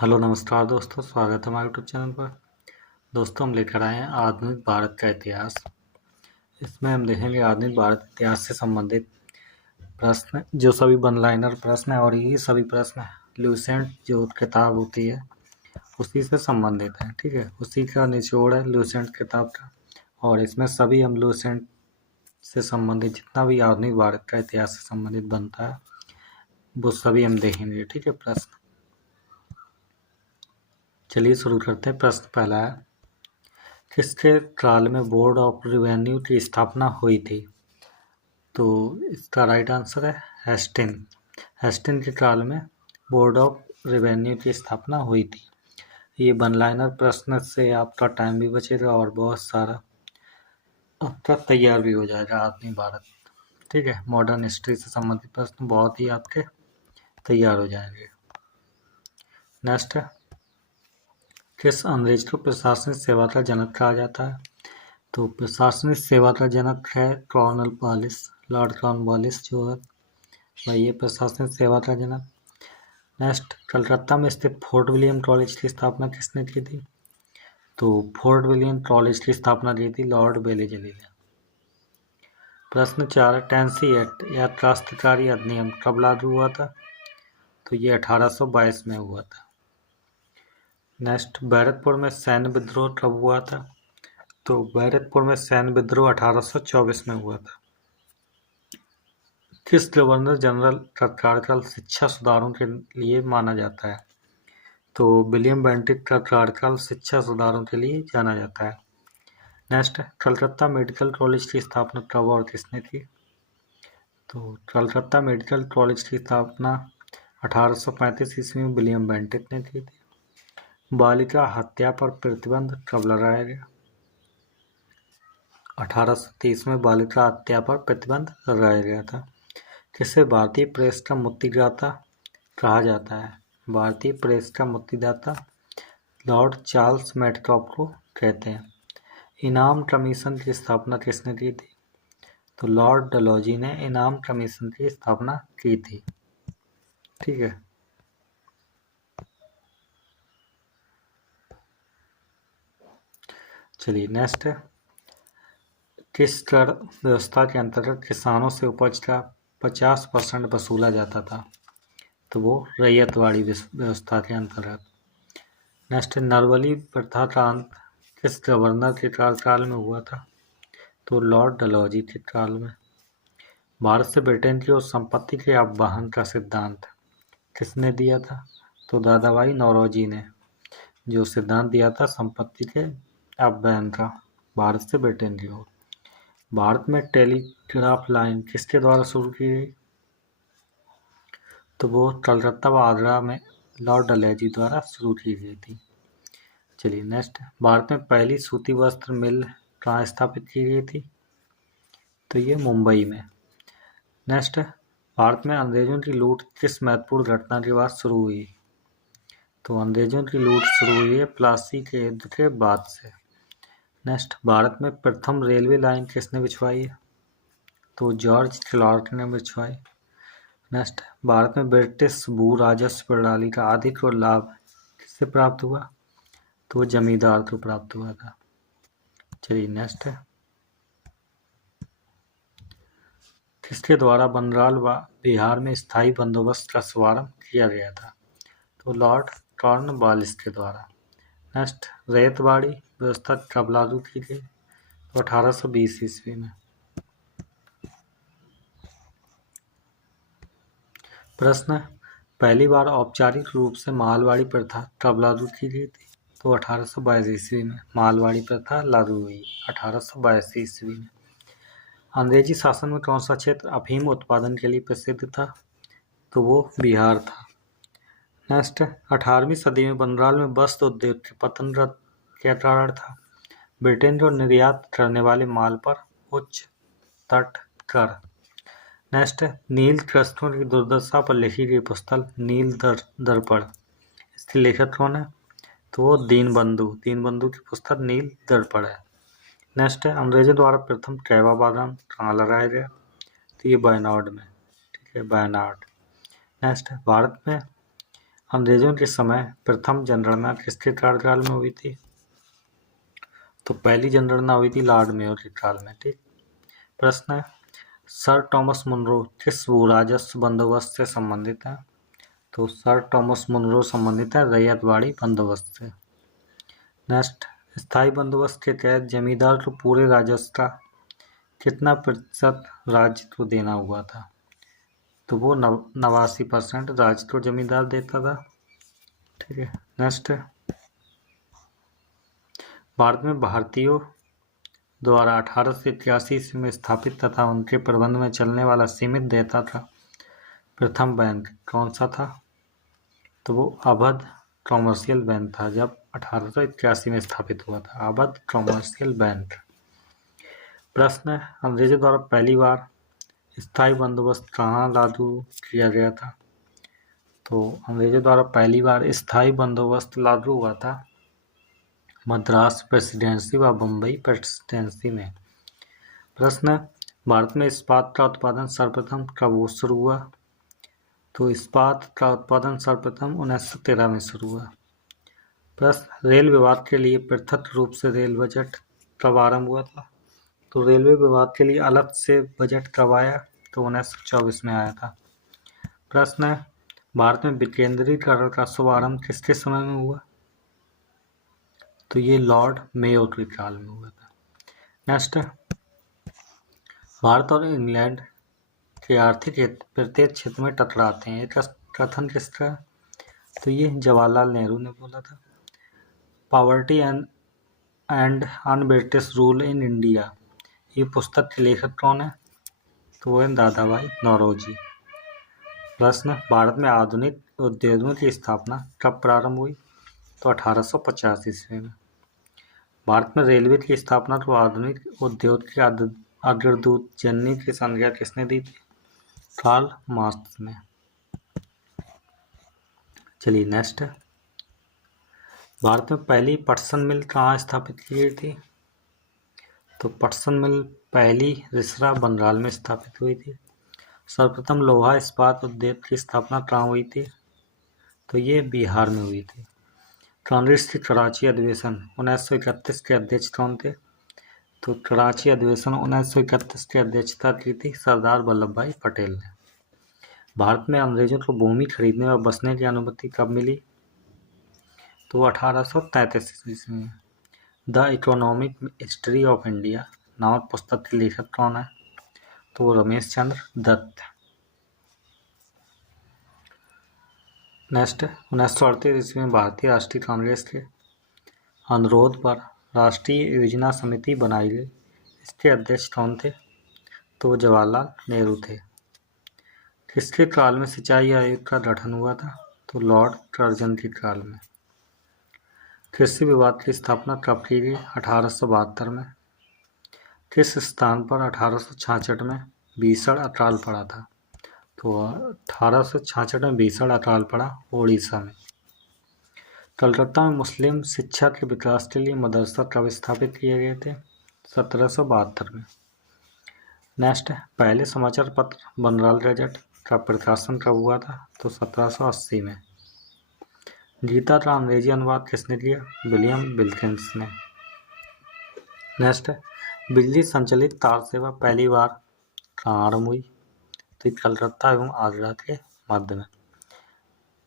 Hello नमस्कार दोस्तों, स्वागत है हमारे यूट्यूब चैनल पर। दोस्तों, हम लेकर आए हैं आधुनिक भारत का इतिहास। इसमें हम देखेंगे आधुनिक भारत इतिहास से संबंधित प्रश्न, जो सभी वन लाइनर प्रश्न है, और ये सभी प्रश्न ल्यूसेंट जो किताब होती है उसी से संबंधित है। ठीक है, उसी का निचोड़ है ल्यूसेंट किताब का। और इसमें सभी हम ल्यूसेंट से संबंधित जितना भी आधुनिक भारत का इतिहास से संबंधित बनता है वो सभी हम देखेंगे। ठीक है, प्रश्न चलिए शुरू करते हैं। प्रश्न पहला है, किसके काल में बोर्ड ऑफ रेवेन्यू की स्थापना हुई थी? तो इसका राइट आंसर है हेस्टिन। हेस्टिन के काल में बोर्ड ऑफ रेवेन्यू की स्थापना हुई थी। ये वन लाइनर प्रश्न से आपका टाइम भी बचेगा और बहुत सारा आपका तैयार भी हो जाएगा आधुनिक भारत। ठीक है, मॉडर्न हिस्ट्री से संबंधित प्रश्न बहुत ही आपके तैयार हो जाएंगे। नेक्स्ट है, किस अंग्रेज को प्रशासनिक सेवा का जनक कहा जाता है? तो प्रशासनिक सेवा का जनक है कॉर्नवालिस, लॉर्ड कॉर्नवालिस जो है वही है प्रशासनिक सेवा का जनक। नेक्स्ट, कलकत्ता में स्थित फोर्ट विलियम कॉलेज की स्थापना किसने की थी? तो फोर्ट विलियम कॉलेज की स्थापना की थी लॉर्ड बेलीजली ने। प्रश्न 4, टेंसी एक्ट या काश्तकारी अधिनियम कब लागू हुआ था? तो ये 1822 में हुआ था। नेक्स्ट, बैरकपुर में सैन्य विद्रोह कब हुआ था? तो बैरकपुर में सैन्य विद्रोह 1824 में हुआ था। किस गवर्नर जनरल का कार्यकाल शिक्षा सुधारों के लिए माना जाता है? तो विलियम बेंटिक का कार्यकाल शिक्षा सुधारों के लिए जाना जाता है। नेक्स्ट, कलकत्ता मेडिकल कॉलेज की स्थापना कब और किसने की? तो कलकत्ता मेडिकल कॉलेज की स्थापना 1835 ईस्वी में विलियम बेंटिक ने की थी। बालिका हत्या पर प्रतिबंध कब लगाया गया? 1830 में बालिका हत्या पर प्रतिबंध लगाया गया था। किसे भारतीय प्रेस का मुक्तिदाता कहा जाता है? भारतीय प्रेस का मुक्तिदाता लॉर्ड चार्ल्स मेटकॉफ को कहते हैं। इनाम कमीशन की स्थापना किसने की थी? तो लॉर्ड डलहौजी ने इनाम कमीशन की स्थापना की थी। ठीक है, चलिए नेक्स्ट है, किस कर व्यवस्था के अंतर्गत किसानों से उपज का 50% वसूला जाता था? तो वो रैयतवाड़ी व्यवस्था के अंतर्गत। नेक्स्ट, नरवली प्रथा का अंत किस गवर्नर के कार्यकाल में हुआ था? तो लॉर्ड डलहौजी के काल में। भारत से ब्रिटेन की ओर संपत्ति के अपवाहन का सिद्धांत किसने दिया था? तो दादाभाई नौरोजी ने जो सिद्धांत दिया था संपत्ति के अपवाहन का भारत से ब्रिटेन की ओर। भारत में टेलीग्राफ लाइन किसके द्वारा शुरू की गई? तो वो कलकत्ता व आगरा में लॉर्ड डलहौजी द्वारा शुरू की गई थी। चलिए नेक्स्ट, भारत में पहली सूती वस्त्र मिल कहाँ स्थापित की गई थी? तो ये मुंबई में। नेक्स्ट, भारत में अंग्रेजों की लूट किस महत्वपूर्ण घटना के बाद शुरू हुई? तो अंग्रेजों की लूट शुरू हुई है प्लासी के युद्ध के बाद से। नेक्स्ट, भारत में प्रथम रेलवे लाइन किसने बिछवाई है? तो जॉर्ज क्लार्क ने बिछवाई। नेक्स्ट, भारत में ब्रिटिश भू राजस्व प्रणाली का अधिक और लाभ किससे प्राप्त हुआ? तो जमींदार को प्राप्त हुआ था। चलिए नेक्स्ट है, किसके द्वारा बंगाल व बिहार में स्थायी बंदोबस्त का शुभारंभ किया गया था? तो लॉर्ड कॉर्नवालिस के द्वारा। नेक्स्ट, रैयतवाड़ी व्यवस्था कब लागू की गई? तो 1820 ईस्वी में। प्रश्न, पहली बार औपचारिक रूप से मालवाड़ी प्रथा कब लागू की गई थी? तो 1822 ईस्वी में मालवाड़ी प्रथा लागू हुई 1822 ईस्वी में। अंग्रेजी शासन में कौन सा क्षेत्र अफीम उत्पादन के लिए प्रसिद्ध था? तो वो बिहार था। नेक्स्ट, 18वीं सदी में बंगाल में वस्त्र उद्योग के पतन का क्या कारण था? ब्रिटेन को निर्यात करने वाले माल पर उच्च तट कर। नेक्स्ट, नील ग्रस्तों की दुर्दशा पर लिखी गई पुस्तक नील दर्पण, इसके लेखक कौन है? तो वो दीनबंधु की पुस्तक नील दर्पण है। नेक्स्ट है, अंग्रेजों द्वारा प्रथम कैवा बागान कहाँ लगाया गया? तो ये वायनाड में। ठीक है, वायनाड। नेक्स्ट है, भारत में अंग्रेजों के समय प्रथम जनगणना किसके कार्यकाल में हुई थी? तो पहली जनगणना हुई थी लॉर्ड मेयो के काल में। ठीक। प्रश्न है, सर टॉमस मुनरो किस भू राजस्व बंदोबस्त से संबंधित है? तो सर टॉमस मुनरो संबंधित है रैयतवाड़ी बंदोबस्त से। नेक्स्ट, स्थायी बंदोबस्त के तहत जमींदार को पूरे राजस्व का कितना प्रतिशत राजस्व देना हुआ था? तो वो 89% राजस्व जमींदार देता था। ठीक है। नेक्स्ट, भारत में भारतीयों द्वारा 1881 ईस्वी में स्थापित तथा उनके प्रबंध में चलने वाला सीमित देयता का प्रथम बैंक कौन सा था? तो वो अवध कॉमर्शियल बैंक था, जब 1881 में स्थापित हुआ था अवध कॉमर्शियल बैंक। प्रश्न है, अंग्रेजों द्वारा पहली बार स्थायी बंदोबस्त कहाँ लागू किया गया था? तो अंग्रेजों द्वारा पहली बार स्थायी बंदोबस्त लागू हुआ था मद्रास प्रेसिडेंसी व बम्बई प्रेसिडेंसी में। प्रश्न, भारत में इस्पात का उत्पादन सर्वप्रथम कब शुरू हुआ? तो इस्पात का उत्पादन सर्वप्रथम 1913 में शुरू हुआ। प्रश्न, रेल विभाग के लिए पृथक रूप से रेल बजट कब आरंभ हुआ था? तो रेलवे विभाग के लिए अलग से बजट कब आया? तो 1924 में आया था। प्रश्न है, भारत में विकेंद्रीकरण का शुभारंभ किसके समय में हुआ? तो ये लॉर्ड मेयो के काल में हुआ था। नेक्स्ट, भारत और इंग्लैंड के आर्थिक हित प्रत्येक क्षेत्र में टकराते हैं, इसका कथन किसका? तो ये जवाहरलाल नेहरू ने बोला था। Poverty and un British rule in India, ये पुस्तक के लेखक कौन है? तो वो है दादा भाई नौरोजी। प्रश्न, भारत में आधुनिक उद्योगों की स्थापना कब प्रारंभ हुई? तो 1850 ईस्वी में। भारत में रेलवे की स्थापना को आधुनिक उद्योग के अग्रदूत जननी की संज्ञा किसने दी थी? कार्ल मार्क्स ने। चलिए नेक्स्ट, भारत में पहली पटसन मिल कहाँ स्थापित की गई थी? तो पटसन मिल पहली रिसरा बंगाल में स्थापित हुई थी। सर्वप्रथम लोहा इस्पात उद्योग की स्थापना कहाँ हुई थी? तो ये बिहार में हुई थी। कांग्रेस की कराची अधिवेशन 1931 के अध्यक्ष कौन थे? तो कराची अधिवेशन 1931 की अध्यक्षता की थी सरदार वल्लभ भाई पटेल ने। भारत में अंग्रेजों को भूमि खरीदने व बसने की अनुमति कब मिली? तो 1833 ईस्वी में। The economic history of India नामक पुस्तक के लेखक कौन है? तो वो रमेश चंद्र दत्त। नेक्स्ट, 1938 ईस्वी में भारतीय राष्ट्रीय कांग्रेस के अनुरोध पर राष्ट्रीय योजना समिति बनाई गई, इसके अध्यक्ष कौन थे? तो वो जवाहरलाल नेहरू थे। किसके काल में सिंचाई आयोग का गठन हुआ था? तो लॉर्ड कर्जन के काल में। कृषि विभाग की स्थापना कब की गई? 1872 में। किस स्थान पर 1866 में भीषण अकाल पड़ा था? तो 1866 में भीषण अकाल पड़ा ओडिशा में। कलकत्ता में मुस्लिम शिक्षा के विकास के लिए मदरसा कब स्थापित किए गए थे? 1772 में। नेक्स्ट, पहले समाचार पत्र बंगाल गैजेट का प्रकाशन कब हुआ था? तो 1780 में। गीता का अंग्रेजी अनुवाद किसने किया? विलियम विल्किंस ने। नेक्स्ट, बिजली संचालित तार सेवा पहली बार कहाँ आरंभ हुई? तो कलकत्ता एवं आगरा के मध्य में।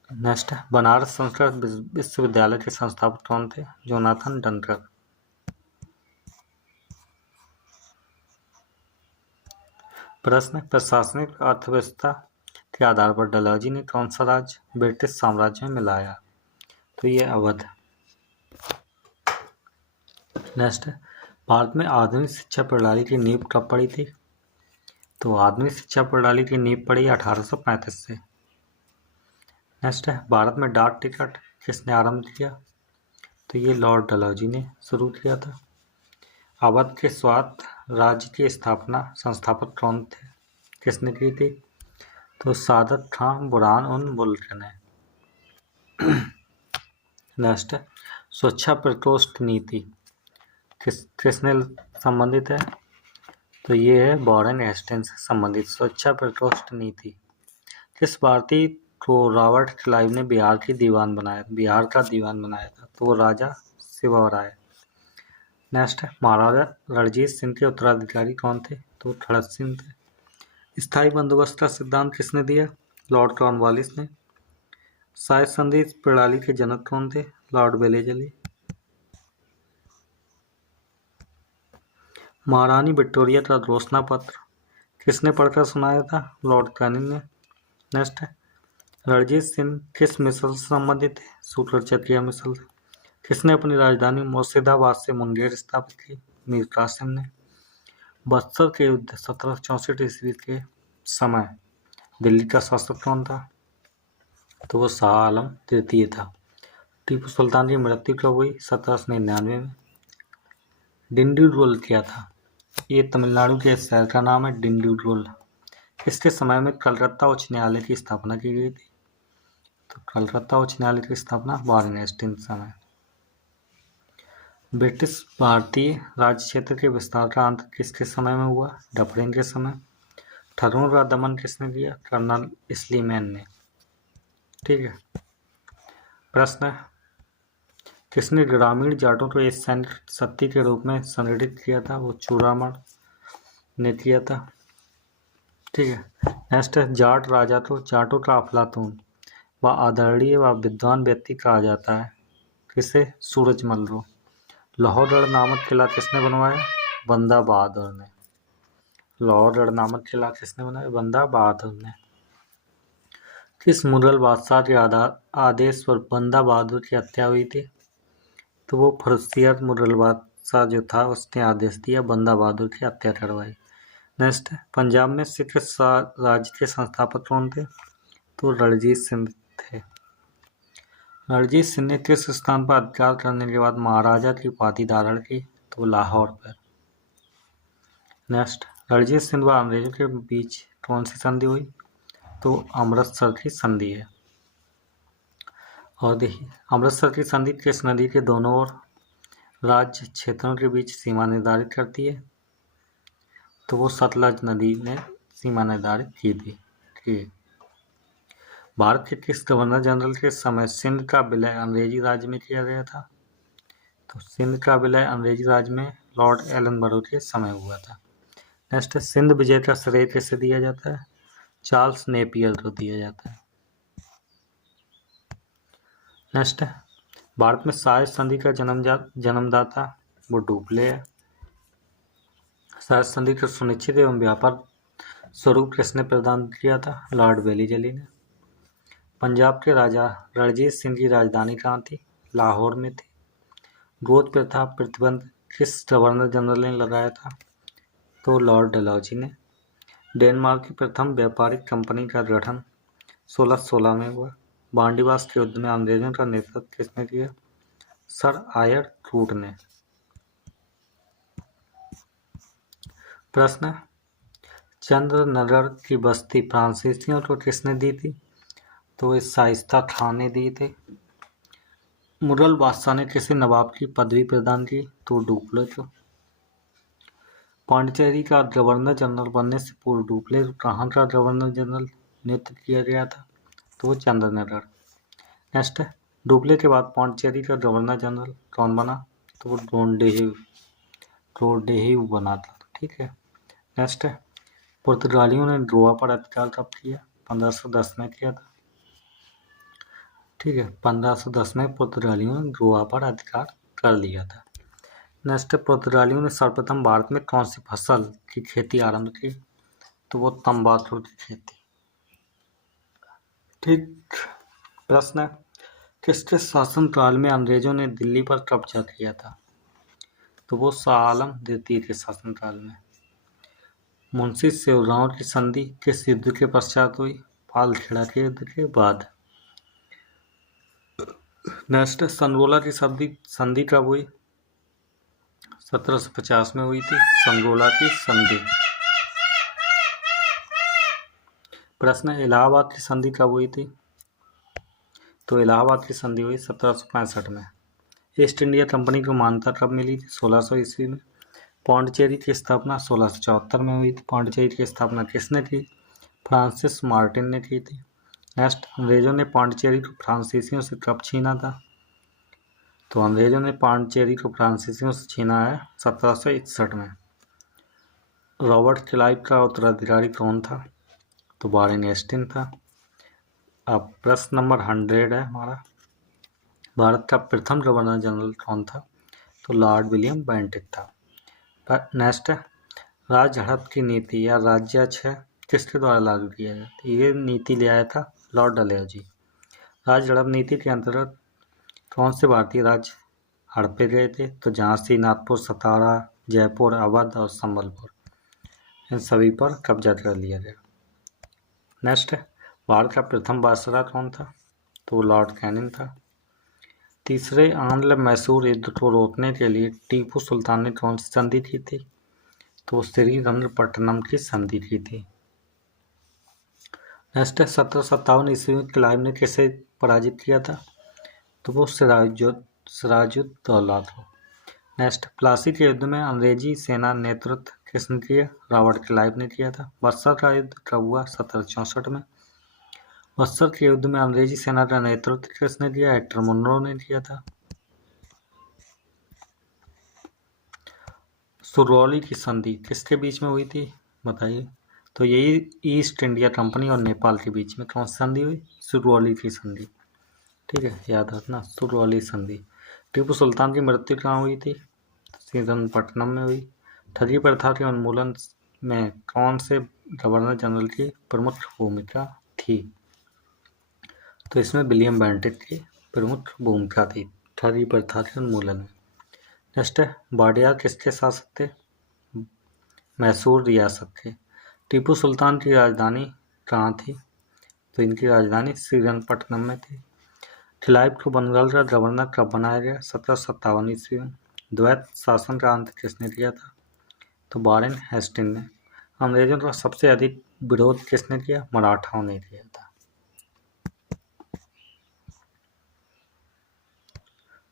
नेक्स्ट, बनारस संस्कृत विश्वविद्यालय के संस्थापक कौन थे? जोनाथन डनकर। प्रश्न, प्रशासनिक अर्थव्यवस्था के आधार पर डलहौजी ने कौन सा राज्य ब्रिटिश साम्राज्य में मिलाया? तो ये अवध। नेक्स्ट, भारत में आधुनिक शिक्षा प्रणाली की नींव कब पड़ी थी? तो आधुनिक शिक्षा प्रणाली की नींव पड़ी 1835 से। नेक्स्ट है, भारत में डाक टिकट किसने आरंभ किया? तो ये लॉर्ड डलहौजी ने शुरू किया था। अवध के स्वायत्त राज्य की स्थापना संस्थापक कौन थे? किसने की थी? तो सादत खां बुरहान उन मुल्क ने। नेक्स्ट, स्वच्छा प्रकोष्ठ नीति किसने संबंधित है? तो ये है वॉरेन हेस्टिंग्स से संबंधित स्वच्छा प्रकोष्ठ नीति। किस भारतीय तो रॉबर्ट क्लाइव ने बिहार का दीवान बनाया था, तो वो राजा शिवराय। नेक्स्ट है, महाराजा रणजीत सिंह के उत्तराधिकारी कौन थे? तो खड़क सिंह थे। स्थायी बंदोबस्त का सिद्धांत किसने दिया? लॉर्ड कॉर्नवालिस ने। शाही संधि प्रणाली के जनक कौन थे? Lord Wellesley. महारानी विक्टोरिया का घोषणा पत्र किसने पढ़कर सुनाया था? लॉर्ड कैनिंग ने। नेक्स्ट है, रणजीत सिंह किस मिसल से संबंधित थे? सूटर चकिया मिसल से। किसने अपनी राजधानी मुर्शिदाबाद से मुंगेर स्थापित की? मीर कासिम ने। बक्सर के युद्ध 1764 ईस्वी के समय दिल्ली का शासक कौन था? तो वो शाह आलम तृतीय था। टीपू सुल्तान की मृत्यु कब हुई? 1799 में। डिंडीगुल क्या था? ये तमिलनाडु के शहर का नाम है डिंडीगुल। किसके समय में कलकत्ता उच्च न्यायालय की स्थापना की गई थी? तो कलकत्ता उच्च न्यायालय की स्थापना वारेन हेस्टिंग्स समय। ब्रिटिश भारतीय राज्य क्षेत्र के विस्तार का अंत किसके समय में हुआ? डफरिन के समय। ठगों का दमन किसने किया? कर्नल स्लीमैन ने। ठीक है। प्रश्न है, किसने ग्रामीण जाटों को एक सैनिक शक्ति के रूप में संगठित किया था? वो चूड़ामण ने किया था। ठीक है। नेक्स्ट है, जाट राजा तो जाटों का अफलातून व आदरणीय व विद्वान व्यक्ति कहा जाता है। किसे? सूरजमल को। लाहौरगढ़ नामक किला किसने बनवाया? बंदा बहादुर ने। लाहौरगढ़ नामक किला किसने बनाया? बंदा बहादुर ने। किस मुगल बादशाह के आदेश पर बंदा बहादुर की हत्या हुई थी? तो वो फरुखसियर मुगल बादशाह जो था उसने आदेश दिया, बंदा बहादुर की हत्या करवाई। नेक्स्ट है, पंजाब में सिख राज्य के संस्थापक कौन थे? तो रणजीत सिंह थे। रणजीत सिंह ने किस स्थान पर अधिकार करने के बाद महाराजा की उपाधि धारण की? तो लाहौर पर। नेक्स्ट, रणजीत सिंह व अंग्रेजों के बीच कौन सी संधि हुई? तो अमृतसर की संधि है। और देखिए, अमृतसर की संधि किस नदी के दोनों ओर राज्य क्षेत्रों के बीच सीमा निर्धारित करती है? तो वो सतलज नदी ने सीमा निर्धारित की थी। ठीक। भारत के किस गवर्नर जनरल के समय सिंध का विलय अंग्रेजी राज्य में किया गया था? तो सिंध का विलय अंग्रेजी राज्य में लॉर्ड एलनबरो के समय हुआ था। नेक्स्ट, सिंध विजय का श्रेय किसे दिया जाता है? चार्ल्स नेपियर को दिया जाता है। नेक्स्ट है, भारत में शाही संधि का जन्मदाता वो डुप्ले है। शाही संधि को सुनिश्चित एवं व्यापक स्वरूप किसने प्रदान किया था? लॉर्ड वेलेजली ने। पंजाब के राजा रणजीत सिंह की राजधानी कहाँ थी? लाहौर में थी। गोद प्रथा प्रतिबंध किस गवर्नर जनरल ने लगाया था? तो लॉर्ड डलहौजी ने। डेनमार्क की प्रथम व्यापारिक कंपनी का गठन 1616 में हुआ। बांडीवास के युद्ध में अंग्रेजों का नेतृत्व किसने किया? सर आयर रूट ने। प्रश्न, चंद्रनगर की बस्ती फ्रांसीसियों को किसने दी थी? तो इस शाइस्ता खान ने दी थी। मुगल बादशाह ने किसे नवाब की पदवी प्रदान की? तो डुप्ले को। पांडिचेरी का गवर्नर जनरल बनने से पूर्व डुप्ले कहाँ का गवर्नर जनरल नियुक्त किया गया था? तो वो चंद्रनगर। नेक्स्ट है, डुप्ले के बाद पांडिचेरी का गवर्नर जनरल कौन बना? तो वो डोंडेहिउ बना था। ठीक है। नेक्स्ट है, पुर्तगालियों ने गोवा पर अधिकार कब किया? 1510 में किया था। ठीक है, 1510 में पुर्तगालियों ने गोवा पर अधिकार कर लिया था। नेक्स्ट, पुर्तगालियों ने सर्वप्रथम भारत में कौन सी फसल की खेती आरंभ की? तो वो तंबाकू की खेती। ठीक। प्रश्न है, किसके शासनकाल में अंग्रेजों ने दिल्ली पर कब्जा किया था? तो वो शाह आलम द्वितीय के शासनकाल में। मुंशी सेवराव की संधि किस युद्ध के पश्चात हुई? पालखेड़ा के युद्ध के बाद। नेक्स्ट, संगोला की संधि कब हुई? 1750 में हुई थी संगोला की संधि। प्रश्न, इलाहाबाद की संधि कब हुई थी? तो इलाहाबाद की संधि हुई 1765 में। ईस्ट इंडिया कंपनी को मान्यता कब मिली थी? 1600 ईस्वी में। पांडिचेरी की स्थापना 1674 में हुई थी। पांडिचेरी की स्थापना किसने की? फ्रांसिस मार्टिन ने की थी। नेक्स्ट, अंग्रेजों ने पांडिचेरी को फ्रांसीसियों से कब छीना था? तो अंग्रेजों ने पांडिचेरी को फ्रांसीसियों से छीना है 1761 में। रॉबर्ट क्लाइव का उत्तराधिकारी कौन था? तो वारेन हेस्टिंग था। अब प्रश्न नंबर 100 है हमारा, भारत का प्रथम गवर्नर जनरल कौन था? तो लॉर्ड विलियम बेंटिक था। नेक्स्ट है, राज्य हड़प की नीति या राज्याक्षय किसके द्वारा लागू किया गया? तो ये नीति ले आया था लॉर्ड डलहौजी। राज्य हड़प नीति के अंतर्गत कौन से भारतीय राज्य हड़पे गए थे? तो झांसी, नागपुर, सतारा, जयपुर, अवध और संबलपुर, इन सभी पर कब्जा कर लिया गया। नेक्स्ट है, भारत का प्रथम वायसराय कौन था? तो लॉर्ड कैनिंग था। तीसरे आंग्ल मैसूर युद्ध को रोकने के लिए टीपू सुल्तान ने कौन सी संधि की थी? तो श्रीरंगपट्टनम की संधि की थी। नेक्स्ट है, 1757 ईस्वी में क्लाइव ने किसे पराजित किया था? तो वो सिराजुद्दौला को। नेक्स्ट, प्लासी के युद्ध में अंग्रेजी सेना नेतृत्व किसने किया? रॉबर्ट क्लाइव ने किया था। बक्सर का युद्ध कब हुआ? 1764 में। बक्सर के युद्ध में अंग्रेजी सेना का नेतृत्व किसने किया? हेक्टर मुनरो ने किया था। सुरौली की संधि किसके बीच में हुई थी? बताइए। तो यही ईस्ट इंडिया कंपनी और नेपाल के बीच में कौन सी संधि हुई? सुरौली की संधि। ठीक है, याद रखना, सुरौली संधि। टीपू सुल्तान की मृत्यु कहाँ हुई थी? श्रीरंगपट्टनम में हुई। ठगी प्रथा के उन्मूलन में कौन से गवर्नर जनरल की प्रमुख भूमिका थी? तो इसमें विलियम बेंटिक की प्रमुख भूमिका थी ठगी प्रथा के उन्मूलन में। नेक्स्ट है, वाडियार किसके शासक थे? मैसूर रियासत के। टीपू सुल्तान की राजधानी कहाँ थी? तो इनकी राजधानी श्रीरंगपट्टनम में थी। क्लाइव को बंगाल का गवर्नर कब बनाया गया? 1757 ईस्वी में। द्वैत शासन का अंत किसने किया था? तो वारेन हेस्टिंग ने। अंग्रेजों का सबसे अधिक विरोध किसने किया? मराठाओं ने किया था।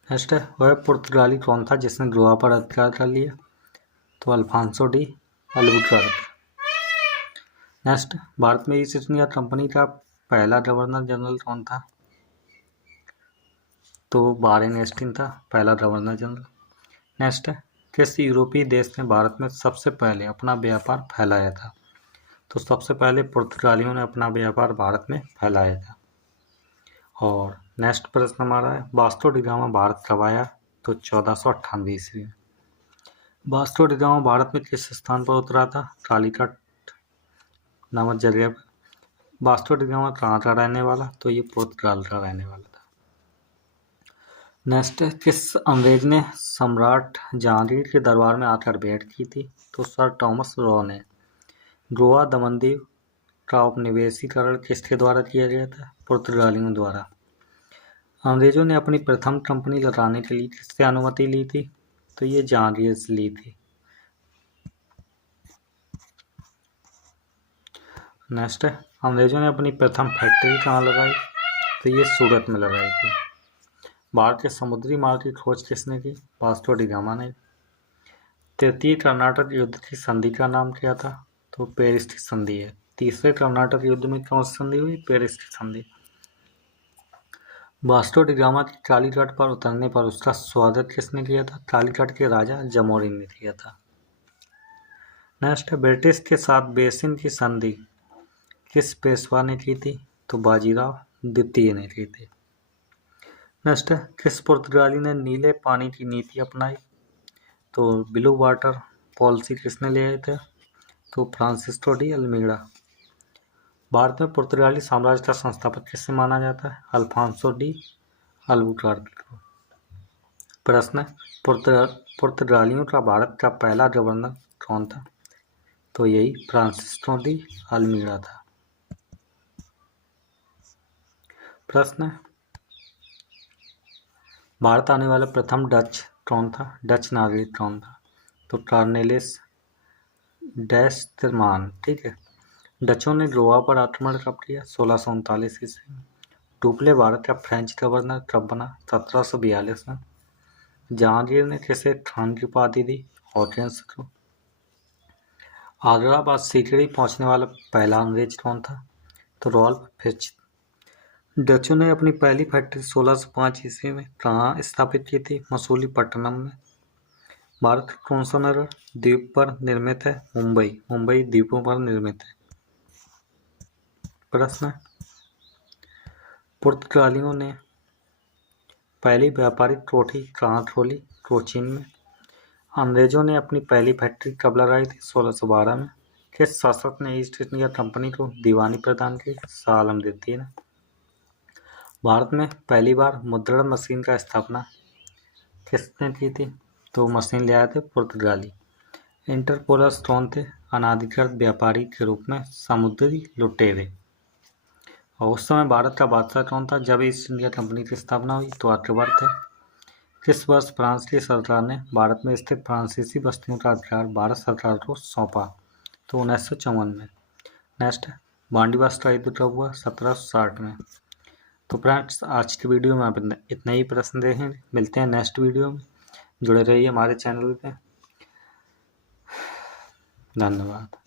नेक्स्ट है, वह पुर्तगाली कौन था जिसने गोवा पर अधिकार कर लिया? तो Alfonso de Albuquerque. Next, Bharat में ईस्ट इंडिया कंपनी का पहला गवर्नर जनरल कौन था? तो वारेन हेस्टिंग था पहला गवर्नर जनरल। नेक्स्ट है, किस यूरोपीय देश ने भारत में सबसे पहले अपना व्यापार फैलाया था? तो सबसे पहले पुर्तगालियों ने अपना व्यापार भारत में फैलाया था। और नेक्स्ट प्रश्न हमारा है, वास्को डी गामा भारत कब आया? तो 1498 ईस्वी में। वास्को डी गामा भारत में किस स्थान पर उतरा था? कालीकट नामक जगह पर। वास्को डी गामा कहाँ का रहने वाला? तो ये पुर्तगाल का रहने वाला था। नेक्स्ट है, किस अंग्रेज ने सम्राट जहांगीर के दरबार में आकर भेंट की थी? तो सर थॉमस रॉ ने। गोवा दमनदीव का उपनिवेशीकरण किसके द्वारा किया गया था? पुर्तगालियों द्वारा। अंग्रेजों ने अपनी प्रथम कंपनी लगाने के लिए किससे अनुमति ली थी? तो ये जहांगीर से ली थी। नेक्स्ट है, अंग्रेजों ने अपनी प्रथम फैक्ट्री कहाँ लगाई? तो ये सूरत में लगाई थी। भारत के समुद्री मार्ग की खोज किसने की? वास्को डी गामा ने। तृतीय कर्नाटक युद्ध की संधि का नाम क्या था? तो पेरिस की संधि है। तीसरे कर्नाटक युद्ध में कौन सी संधि हुई? पेरिस की संधि। वास्को डी गामा की कालीकट पर उतरने पर उसका स्वागत किसने किया था? कालीकट के राजा जमोरी ने किया था। नेक्स्ट है, ब्रिटिश के साथ बेसिन की संधि किस पेशवा ने की थी? तो बाजीराव द्वितीय ने की थी। नेक्स्ट है, किस पुर्तगाली ने नीले पानी की नीति अपनाई? तो ब्लू वाटर पॉलिसी किसने ले आए थे? तो फ्रांसिस्को डी अल्मीड़ा। भारत में पुर्तगाली साम्राज्य का संस्थापक किसे माना जाता है? अल्फांसो डी अल्बुकर्क को। प्रश्न, पुर्तगालियों का भारत का पहला गवर्नर कौन था? तो यही फ्रांसिस्को डी अल्मीड़ा था। प्रश्न, भारत आने वाला प्रथम डच कौन था? डच नागरिक कौन था? तो कॉर्नेलिस डैस्टरमान। ठीक है। डचों ने गोवा पर आक्रमण कब किया? 1639 ईस्वी में। डुप्ले भारत का फ्रेंच गवर्नर कब बना? 1742 में। जहांगीर ने किसे खान की उपाधि दी? हॉकिंस को। आगरा बाद सीकरी पहुंचने वाला पहला अंग्रेज कौन था? तो रॉल्फ फिच डचों ने अपनी पहली फैक्ट्री 1605 ईस्वी में कहाँ स्थापित की थी? मसूलीपट्टनम में। भारत कौन सा नगर द्वीप पर निर्मित है? मुंबई द्वीपों पर निर्मित है। प्रश्न, पुर्तगालियों ने पहली व्यापारिक कोठी कहाँ खोली? कोचीन में। अंग्रेजों ने अपनी पहली फैक्ट्री कब लगाई थी? 1612 में। किस शासक ने ईस्ट इंडिया कंपनी को दीवानी प्रदान की? शाह आलम द्वितीय ने। भारत में पहली बार मुद्रण मशीन का स्थापना किसने की थी? तो मशीन ले आए थे पुर्तगाली। इंटरपोलर्स कौन थे? अनाधिकृत व्यापारी के रूप में समुद्री लुटेरे। और उस समय भारत का बादशाह कौन था जब ईस्ट इंडिया कंपनी की स्थापना हुई? तो अकबर थे। किस वर्ष फ्रांस की सरकार ने भारत में स्थित फ्रांसीसी बस्तियों का अधिकार भारत सरकार को सौंपा? तो 1954 में। नेक्स्ट, बांडीवास का युद्ध कब हुआ? 1760 में। तो फ्रेंड्स, आज की वीडियो में आप इतने ही प्रश्न देखेंगे। मिलते हैं नेक्स्ट वीडियो में। जुड़े रहिए हमारे चैनल पे। धन्यवाद।